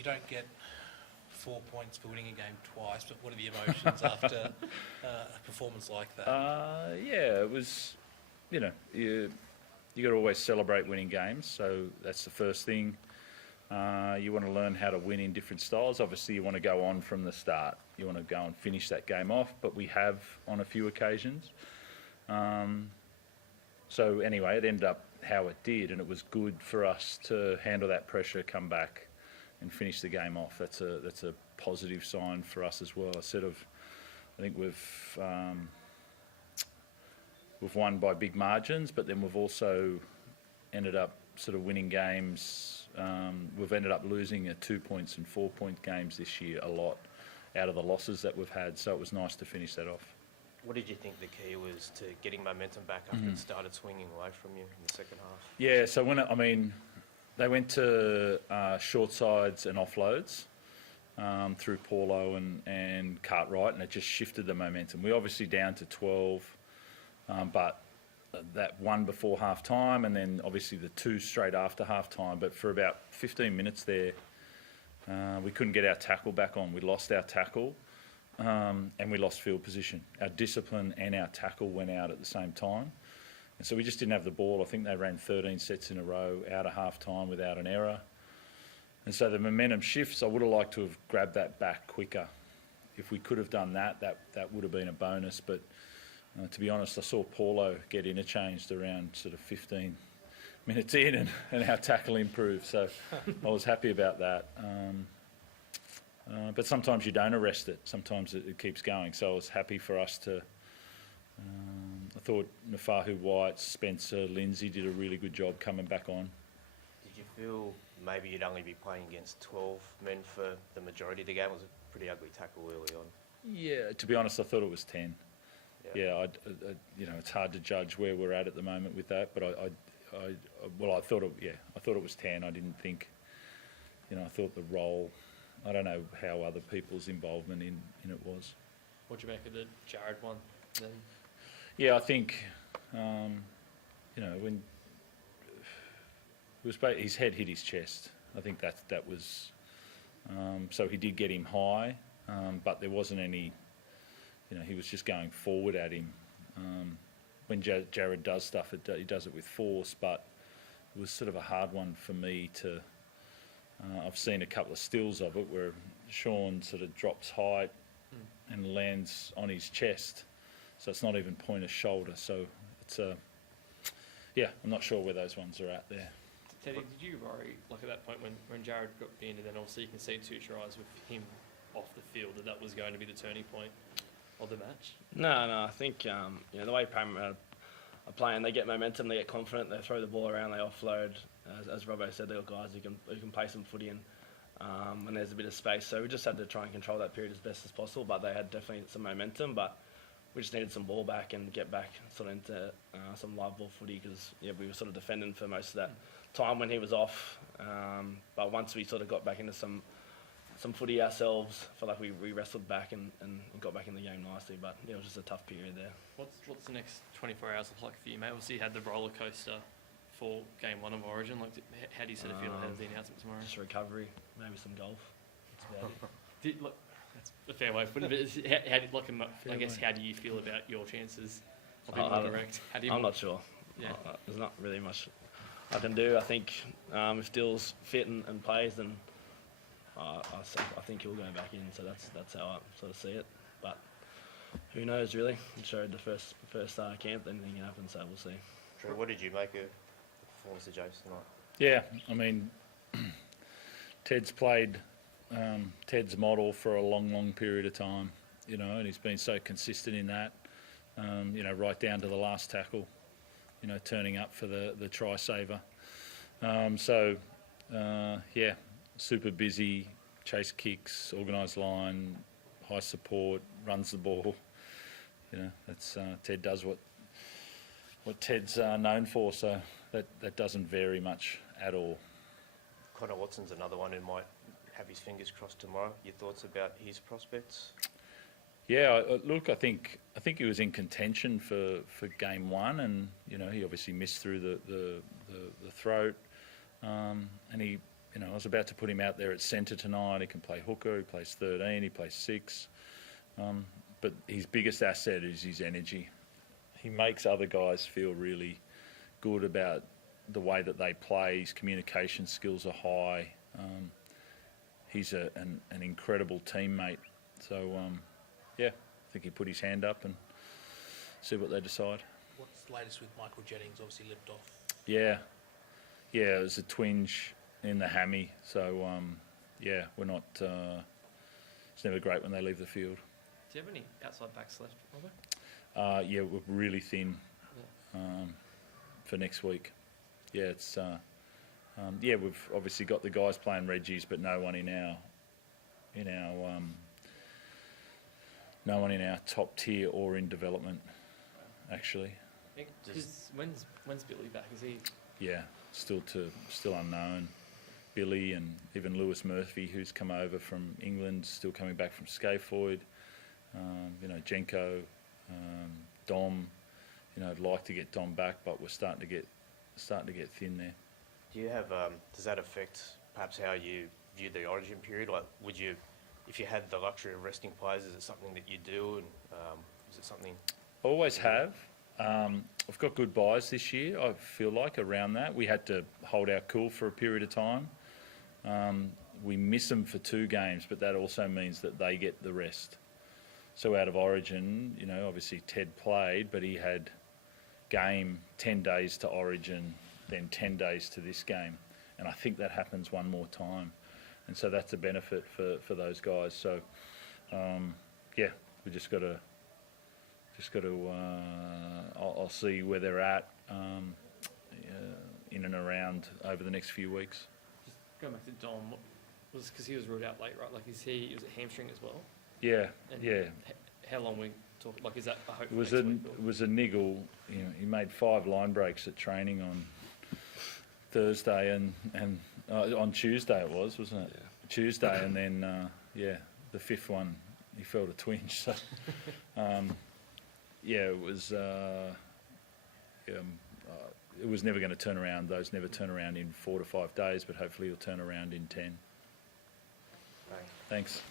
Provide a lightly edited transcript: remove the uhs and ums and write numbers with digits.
you don't get 4 points for winning a game twice, but what are the emotions after a performance like that? Yeah, it was, you got to always celebrate winning games, so that's the first thing. You want to learn how to win in different styles. Obviously, you want to go on from the start. You want to go and finish that game off, but we have on a few occasions. So anyway, it ended up how it did, and it was good for us to handle that pressure, come back and finish the game off. That's a positive sign for us as well. I think we've won by big margins, but then we've also ended up sort of winning games. We've ended up losing 2 points and 4 point games this year, a lot out of the losses that we've had. So it was nice to finish that off. What did you think the key was to getting momentum back after it started swinging away from you in the second half? Yeah, so they went to short sides and offloads through Paulo and Cartwright, and it just shifted the momentum. We're obviously down to 12, but that one before half time, and then obviously the two straight after half time. But for about 15 minutes there, we couldn't get our tackle back on. We lost our tackle, and we lost field position. Our discipline and our tackle went out at the same time. And so we just didn't have the ball. I think they ran 13 sets in a row out of half time without an error. And so the momentum shifts. I would have liked to have grabbed that back quicker. If we could have done that would have been a bonus. But to be honest, I saw Paulo get interchanged around sort of 15 minutes in, and our tackle improved. So I was happy about that. But sometimes you don't arrest it. Sometimes it keeps going. So I was happy for us to... I thought Nafahu White, Spencer, Lindsay did a really good job coming back on. Did you feel maybe you'd only be playing against 12 men for the majority of the game? It was a pretty ugly tackle early on. Yeah, to be honest, I thought it was 10. Yeah, it's hard to judge where we're at the moment with that, but I thought it was 10. I didn't think, I thought the role, I don't know how other people's involvement in it was. What do you make of the Jared one then? Yeah, I think, when his head hit his chest, I think that was, so he did get him high, but there wasn't any, he was just going forward at him. When Jared does stuff, he does it with force, but it was sort of a hard one for me to, I've seen a couple of stills of it where Sean sort of drops height and lands on his chest. So it's not even point of shoulder. So it's I'm not sure where those ones are at there. Teddy, did you worry, like at that point when Jared got pinned and then obviously you can see 2 tries with him off the field, that was going to be the turning point of the match? No, I think the way Parramatta are playing, they get momentum, they get confident, they throw the ball around, they offload. As Robbo said, they've got guys who can play some footy when there's a bit of space. So we just had to try and control that period as best as possible, but they had definitely some momentum, but we just needed some ball back and get back sort of into some live ball footy because we were sort of defending for most of that time when he was off. But once we sort of got back into some footy ourselves, I felt like we wrestled back and got back in the game nicely. But it was just a tough period there. What's the next 24 hours look like for you, mate? Obviously you had the roller coaster for Game 1 of Origin. Like, how do you sort of feel ahead of the announcement tomorrow? Just recovery, maybe some golf. That's about it. That's a fair way of putting it. But how do you feel about your chances of being correct? I'm not sure. Yeah. There's not really much I can do. I think if Dill's fit and plays, then I think he'll go back in. So that's how I sort of see it. But who knows, really? It showed the first camp, anything can happen, so we'll see. Trent, what did you make of the performance of Jace tonight? Yeah, I mean, Ted's played Ted's model for a long period of time, and he's been so consistent in that, right down to the last tackle, turning up for the try saver. Super busy, chase kicks, organised line, high support, runs the ball. That's Ted does what Ted's known for, so that doesn't vary much at all. Connor Watson's another one who might have his fingers crossed tomorrow. Your thoughts about his prospects? Yeah, look, I think he was in contention for Game 1, and he obviously missed through the throat, and he I was about to put him out there at centre tonight. He can play hooker, he plays 13, he plays 6. But his biggest asset is his energy. He makes other guys feel really good about the way that they play. His communication skills are high. He's an incredible teammate. So, I think he put his hand up and see what they decide. What's the latest with Michael Jennings? Obviously limped off. Yeah, it was a twinge in the hammy. So, we're not... it's never great when they leave the field. Do you have any outside backs left, Robbo? We're really thin for next week. Yeah, it's... we've obviously got the guys playing Reggies, but no one in our top tier or in development, actually. When's Billy back? Is he? Yeah, still unknown. Billy and even Lewis Murphy, who's come over from England, still coming back from Scaphoid. Jenko, Dom. I'd like to get Dom back, but we're starting to get thin there. Do you have, does that affect perhaps how you view the origin period? Like, would you, if you had the luxury of resting players, is it something that you do? And is it something? Always have. I've got good buys this year, I feel like, around that. We had to hold our cool for a period of time. We miss them for 2 games, but that also means that they get the rest. So out of Origin, obviously Ted played, but he had game 10 days to Origin, then 10 days to this game. And I think that happens one more time. And so that's a benefit for those guys. So, we just got to... I'll see where they're at in and around over the next few weeks. Just going back to Dom, was because he was ruled out late, right? Like, was it hamstring as well? Yeah, And yeah. How long we talk? Like, is that a hope? It was a niggle. He made 5 line breaks at training on Thursday and on Tuesday it was, wasn't it? Yeah. Tuesday, and then the 5th one he felt a twinge. So. It was. It was never going to turn around. Those never turn around in 4 to 5 days, but hopefully it'll turn around in 10. Right. Thanks.